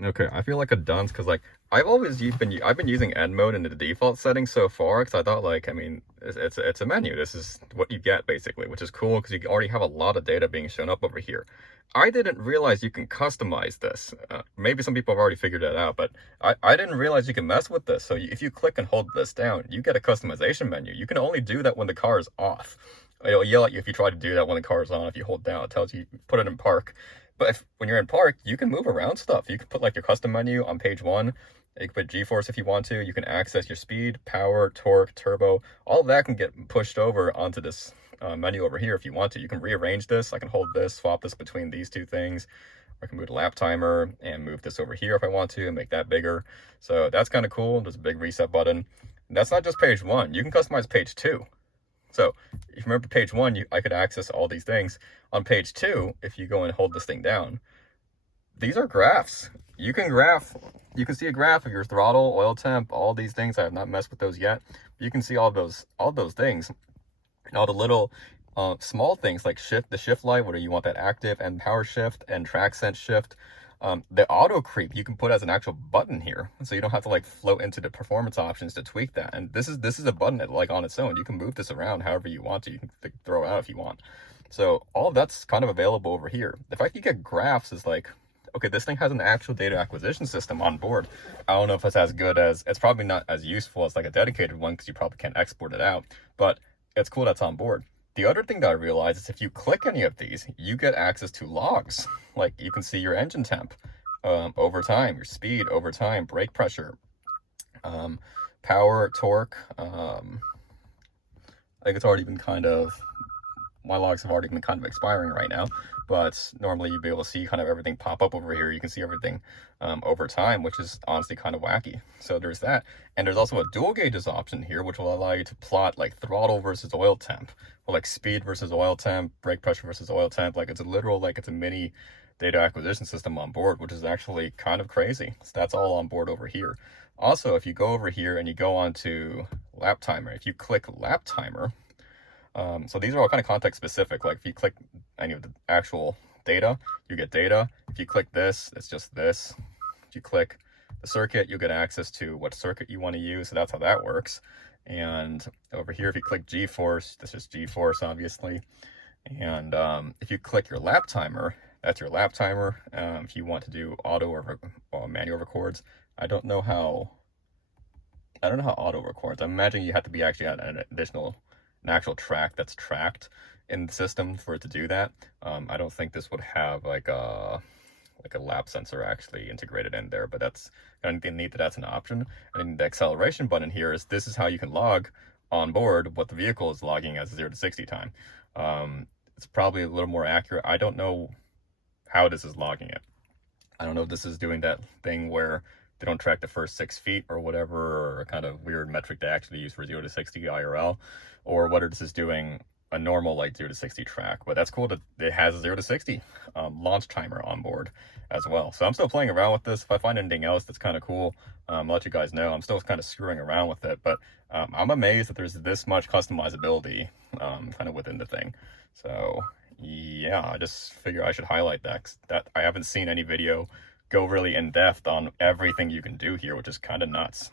Okay, I feel like a dunce because like I've been using end mode in the default settings so far because I thought like I mean it's a menu. This is what you get basically, which is cool because you already have a lot of data being shown up over here. I didn't realize you can customize this. Maybe some people have already figured that out, but I didn't realize you can mess with this. So if you click and hold this down, you get a customization menu. You can only do that when the car is off. It'll yell at you if you try to do that when the car is on. If you hold down, it tells you put it in park. But when you're in park, you can move around stuff. You can put like your custom menu on page 1. You can put G-force if you want to. You can access your speed, power, torque, turbo. All of that can get pushed over onto this menu over here if you want to. You can rearrange this. I can hold this, swap this between these two things. I can move the lap timer and move this over here if I want to and make that bigger. So that's kind of cool. There's a big reset button. And that's not just page 1. You can customize page 2. So if you remember page 1, I could access all these things. On page 2, if you go and hold this thing down, these are graphs. You can see a graph of your throttle, oil temp, all these things. I have not messed with those yet. You can see all those things, and all the little small things like the shift light, whether you want that active and power shift and track sense shift. The auto creep you can put as an actual button here, so you don't have to like float into the performance options to tweak that. And this is a button that like on its own. You can move this around however you want to. You can throw it out if you want. So all of that's kind of available over here. The fact you get graphs is like, okay, this thing has an actual data acquisition system on board. I don't know if it's as good as, it's probably not as useful as like a dedicated one because you probably can't export it out, but it's cool that's on board. The other thing that I realized is if you click any of these, you get access to logs. Like you can see your engine temp over time, your speed over time, brake pressure, power, torque. I think it's already been my logs have already been kind of expiring right now, but normally you'd be able to see kind of everything pop up over here. You can see everything over time, which is honestly kind of wacky. So there's that. And there's also a dual gauges option here, which will allow you to plot like throttle versus oil temp, or like speed versus oil temp, brake pressure versus oil temp. Like it's a mini data acquisition system on board, which is actually kind of crazy. So that's all on board over here. Also, if you go over here and you go on to lap timer, if you click lap timer, so these are all kind of context specific. Like if you click any of the actual data, you get data. If you click this, it's just this. If you click the circuit, you'll get access to what circuit you want to use. So that's how that works. And over here, if you click G-force, this is G-force, obviously. And if you click your lap timer, that's your lap timer. If you want to do auto or manual records, I don't know how auto records. I'm imagining you have to be actually at an actual track that's tracked in the system for it to do that. I don't think this would have like a lap sensor actually integrated in there, but that's kind of neat that that's an option. And the acceleration button here this is how you can log on board what the vehicle is logging as 0 to 60 time. It's probably a little more accurate. I don't know how this is logging it. I don't know if this is doing that thing where they don't track the first 6 feet or whatever, or a kind of weird metric to actually use for 0 to 60 IRL, or whether this is doing a normal like 0 to 60 track. But that's cool that it has a 0 to 60 launch timer on board as well. So I'm still playing around with this. If I find anything else that's kind of cool, I'll let you guys know. I'm still kind of screwing around with it, but I'm amazed that there's this much customizability kind of within the thing. So yeah, I just figure I should highlight that, 'cause I haven't seen any video go really in depth on everything you can do here, which is kind of nuts.